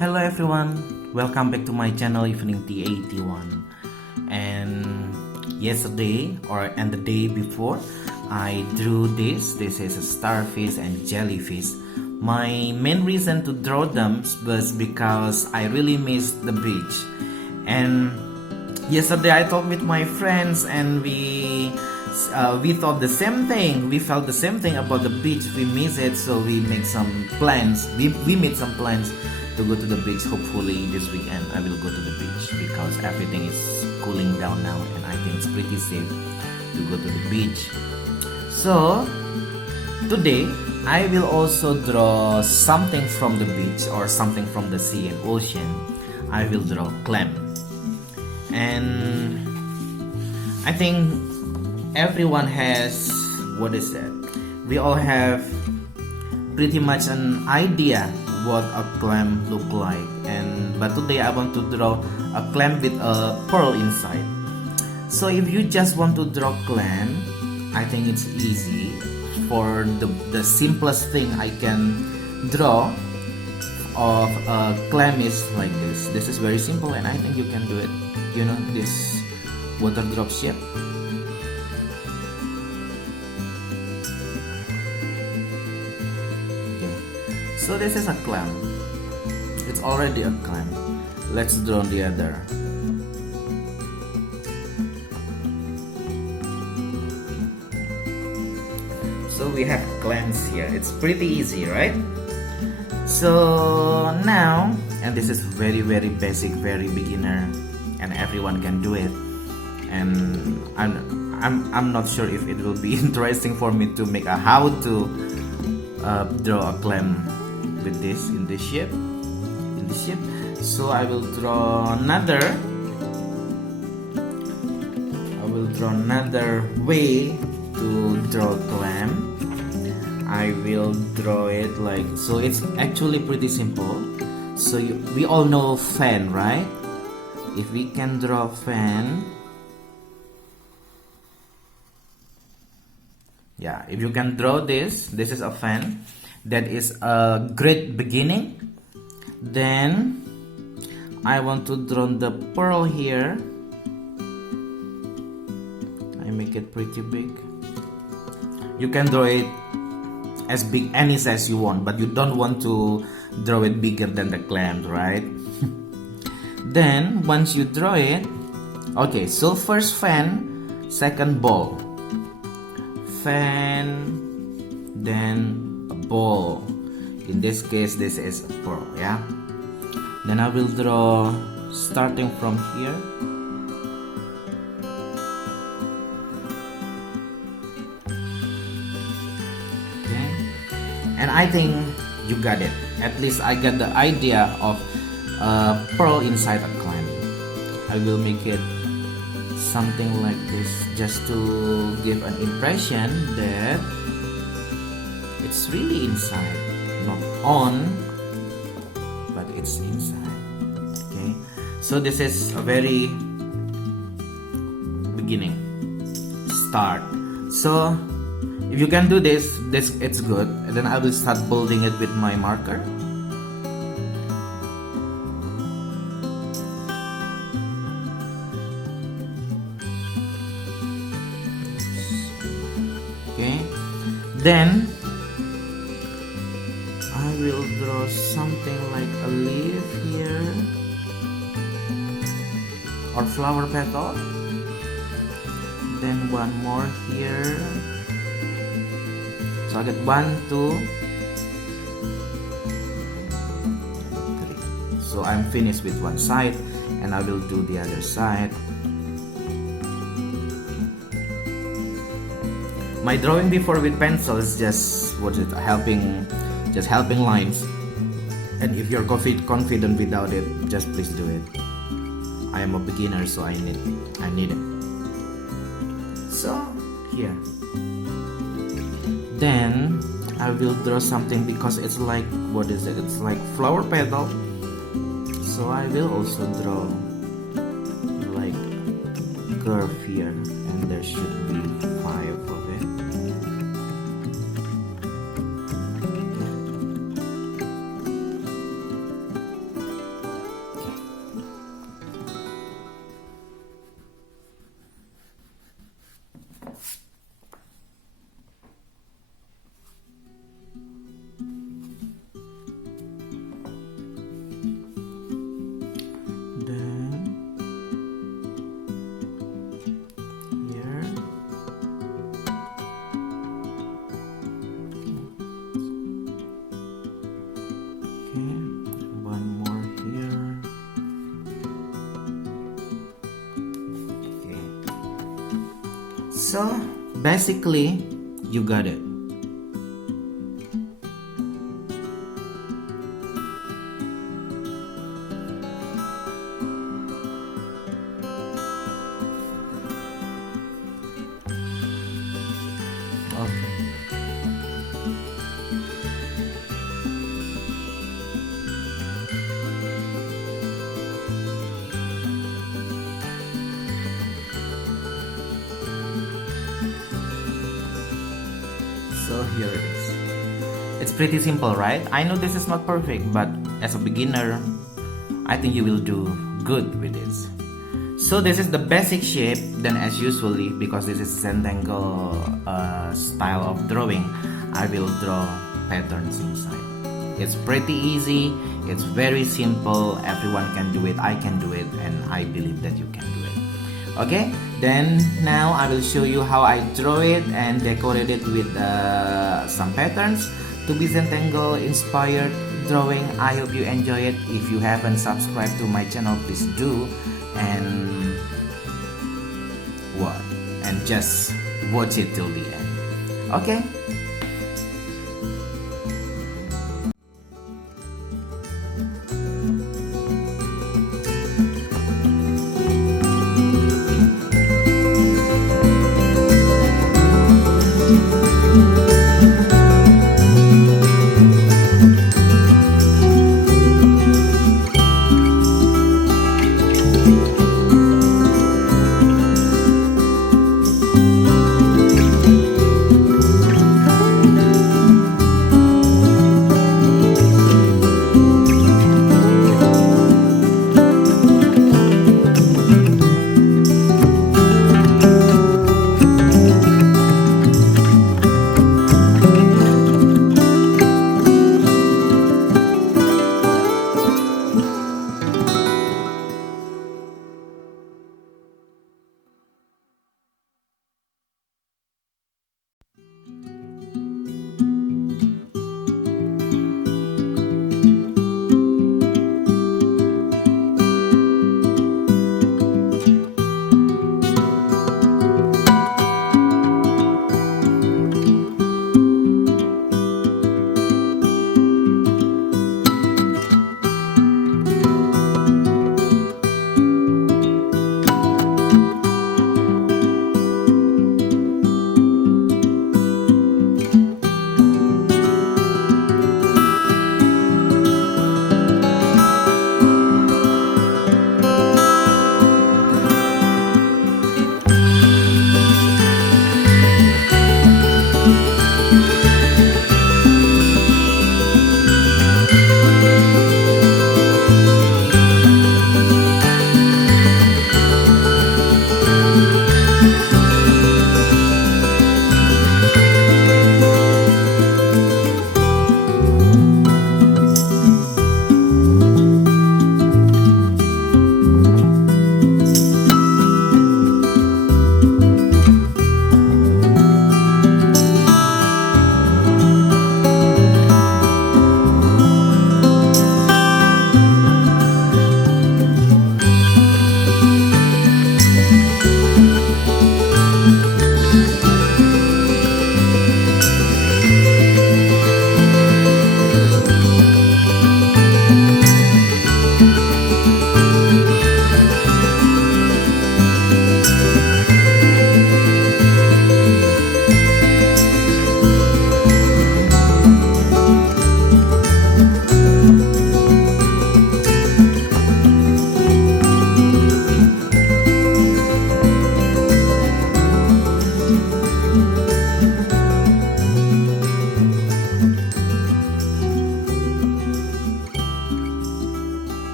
Hello everyone, welcome back to my channel Evening T81. And yesterday and the day before I drew this is a starfish and jellyfish. My main reason to draw them was because I really missed the beach. And yesterday I talked with my friends and we thought the same thing. We felt the same thing about the beach. We miss it, so we make some plans. We made some plans to go to the beach. Hopefully this weekend I will go to the beach because everything is cooling down now and I think it's pretty safe to go to the beach. So today I will also draw something from the beach or something from the sea and ocean. I will draw clam. And I think everyone has, what is that? We all have pretty much an idea what a clam look like, but today I want to draw a clam with a pearl inside. So if you just want to draw clam, I think it's easy. For the simplest thing I can draw of a clam is like this. This is very simple and I think you can do it. You know, this water drop shape. So this is a clam. It's already a clam. Let's draw the other. So we have clams here. It's pretty easy, right? So now, and this is very basic, very beginner, and everyone can do it. And I'm not sure if it will be interesting for me to make a how to draw a clam with this in this shape. So I will draw another way to draw clam. I will draw it like so. It's actually pretty simple. So we all know fan, right? If we can draw fan, yeah, if you can draw this is a fan. That is a great beginning. Then I want to draw the pearl here. I make it pretty big. You can draw it as big any size you want, but you don't want to draw it bigger than the clams, right? Then once you draw it, okay, so first fan, second ball, fan, then ball. In this case, this is a pearl, yeah. Then I will draw starting from here. Okay, and I think you got it. At least I got the idea of a pearl inside a clam. I will make it something like this just to give an impression that it's really inside, not on, but it's inside. Okay, so this is a very beginning start. So if you can do this it's good. And then I will start building it with my marker. Okay, then I will draw something like a leaf here or flower petal. Then one more here. So I get 1, 2, 3. So I'm finished with one side and I will do the other side. My drawing before with pencil is just helping lines, and if you're confident without it, just please do it. I am a beginner, so I need it. So here, then I will draw something because it's like, what is it? It's like flower petal. So I will also draw like curve here, and there should be 5 of it. So basically, you got it. Okay. So here it is. It's pretty simple, right? I know this is not perfect, but as a beginner, I think you will do good with this. So this is the basic shape. Then as usually, because this is Zentangle style of drawing, I will draw patterns inside. It's pretty easy. It's very simple. Everyone can do it. I can do it, and I believe that you can do it. Okay, then now I will show you how I draw it and decorate it with some patterns to be Zentangle inspired drawing. I hope you enjoy it. If you haven't subscribed to my channel, please do, and just watch it till the end. Okay.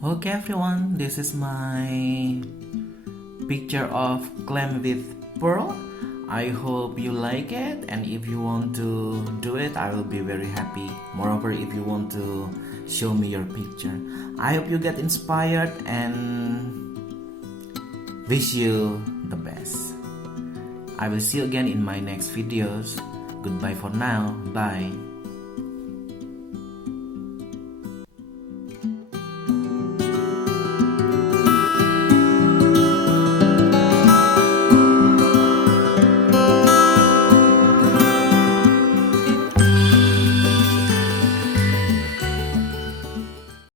Okay everyone, this is my picture of Clam with Pearl. I hope you like it, and if you want to do it, I will be very happy. Moreover, if you want to show me your picture, I hope you get inspired and wish you the best. I will see you again in my next videos. Goodbye for now. Bye.